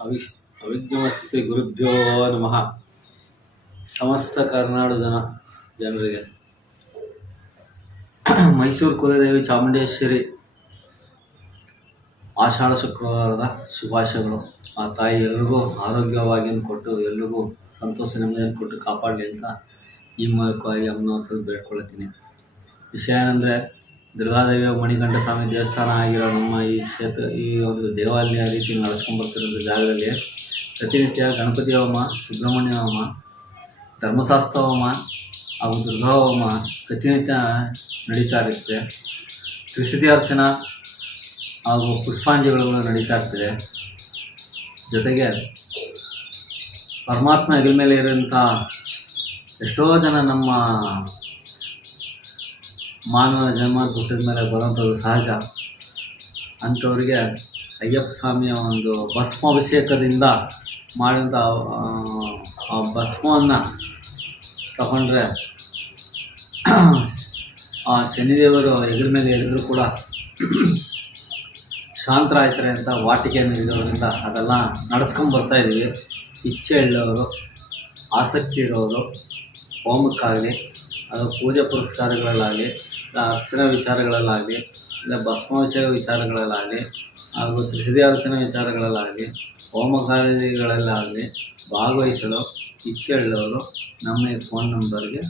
ಅವಿಸ್ ಅವಿಘ್ನಮಸ್ತು ಶ್ರೀ ಗುರುಭ್ಯೋ ನಮಃ. ಸಮಸ್ತ ಕರ್ನಾಡು ಜನ, ಜನರಿಗೆ. ಮೈಸೂರು ಕುಲದೇವಿ ಚಾಮುಂಡೇಶ್ವರಿ ಆಷಾಢ ಶುಕ್ರವಾರದ ಶುಭಾಶಯಗಳು. ಆ ತಾಯಿ ಎಲ್ರಿಗೂ ಆರೋಗ್ಯವಾಗಿಯನ್ನು ಕೊಟ್ಟು, ಎಲ್ರಿಗೂ ಸಂತೋಷ ನೆಮ್ಮದಿಯನ್ನು ಕೊಟ್ಟು ಕಾಪಾಡಲಿ ಅಂತ ಈ ಮೂಲಕವಾಗಿ ಅಮ್ಮನವ್ರ ಬೇಡ್ಕೊಳ್ತೀನಿ. ವಿಷಯ ಏನಂದರೆ ದುರ್ಗಾದೇವಿಯ ಮಣಿಕಂಠ ಸ್ವಾಮಿ ದೇವಸ್ಥಾನ ಆಗಿರೋ ನಮ್ಮ ಈ ಕ್ಷೇತ್ರ, ಈ ಒಂದು ದೇವಾಲಯ ರೀತಿ ನಡೆಸ್ಕೊಂಡ್ಬರ್ತಿರೋಂಥ ಜಾಗದಲ್ಲಿ ಪ್ರತಿನಿತ್ಯ ಗಣಪತಿ ಹೋಮ, ಸುಬ್ರಹ್ಮಣ್ಯ ಹೋಮ ಧರ್ಮಶಾಸ್ತ್ರ ಹೋಮ ಹಾಗೂ ದುರ್ಗಾ ಹೋಮ ಪ್ರತಿನಿತ್ಯ ನಡೀತಾ ಇರ್ತದೆ. ತ್ರಿಸಿದ್ಧಿ ಅರ್ಚನ ಹಾಗೂ ಪುಷ್ಪಾಂಜಲಿಗಳು ನಡೀತಾ ಇರ್ತದೆ. ಜೊತೆಗೆ ಪರಮಾತ್ಮ ಹೆಗಲ ಮೇಲೆ ಇರೋಂಥ ಎಷ್ಟೋ ಜನ ನಮ್ಮ ಮಾನವ ಜನ್ಮ ಹುಟ್ಟಿದ ಮೇಲೆ ಬರೋಂಥದ್ದು ಸಹಜ. ಅಂಥವ್ರಿಗೆ ಅಯ್ಯಪ್ಪ ಸ್ವಾಮಿಯ ಒಂದು ಭಸ್ಮಾಭಿಷೇಕದಿಂದ ಮಾಡಿದಂಥ ಆ, ಭಸ್ಮವನ್ನು ತಗೊಂಡ್ರೆ ಆ ಶನಿದೇವರು ಎದುರು ಮೇಲೆ ಎಳೆದ್ರು ಕೂಡ ಶಾಂತರಾಯ್ತಾರೆ ಅಂತ ವಾಟಿಕೆಯನ್ನು ಇರೋದ್ರಿಂದ ಅದೆಲ್ಲ ನಡೆಸ್ಕೊಂಡು ಇದ್ದೀವಿ. ಇಚ್ಛೆ ಉಳ್ಳವರು ಆಸಕ್ತಿ ಇರೋರು ಹೋಮಕ್ಕಾಗಲಿ ಅದು ಪೂಜೆ ಪುರಸ್ಕಾರಗಳಲ್ಲಾಗಲಿ ಅರಸಿನ ವಿಚಾರಗಳಲ್ಲಾಗಲಿ, ಇಲ್ಲ ಭಸ್ಮಾಭಿಷೇಕ ವಿಚಾರಗಳಲ್ಲಾಗಲಿ, ಹಾಗೂ ತ್ರಿಸಿದಿ ಅರಸಿನ ವಿಚಾರಗಳಲ್ಲಾಗಲಿ ಹೋಮ ಕಾರ್ಯಗಳಲ್ಲಾಗಲಿ ಭಾಗವಹಿಸಲು ಇಚ್ಛೆ ಉಳ್ಳವರು ನಮ್ಮ ಈ ಫೋನ್ ನಂಬರ್ಗೆ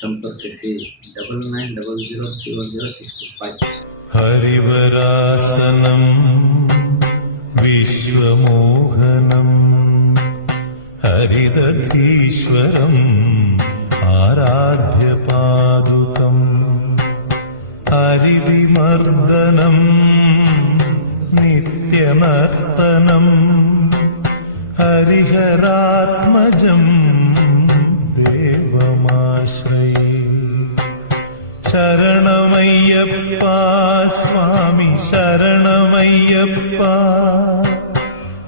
ಸಂಪರ್ಕಿಸಿ. Double nine double zero three one zero six two five. ಹರಿವರಾಸನಂ, ವಿಶ್ವಮೋಹನಂ ಹರಿದೀಶ್ವರಂ ഗീതം നിത്യനർത്തനം ഹരിഹരാത്മജം ദേവമാശ്രയി. ശരണമയ്യപ്പ സ്വാമി ശരണമയ്യപ്പ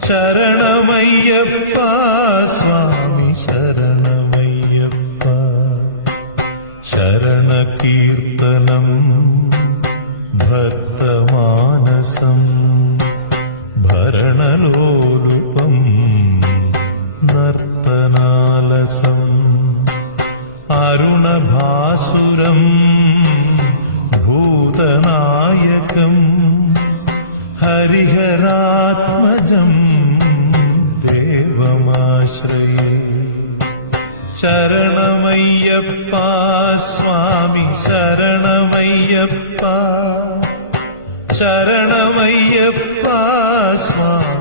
ശരണമയ്യപ്പ സ്വാമി ശരണമയ്യപ്പ. ശരണകീർത്തനം विलासम् अरुणभासुरम् भूतनायकम् हरिहरात्मजम् देवमाश्रये शरणमय्यप्पा स्वामि शरणमय्यप्पा शरणमय्यप्पा स्वामि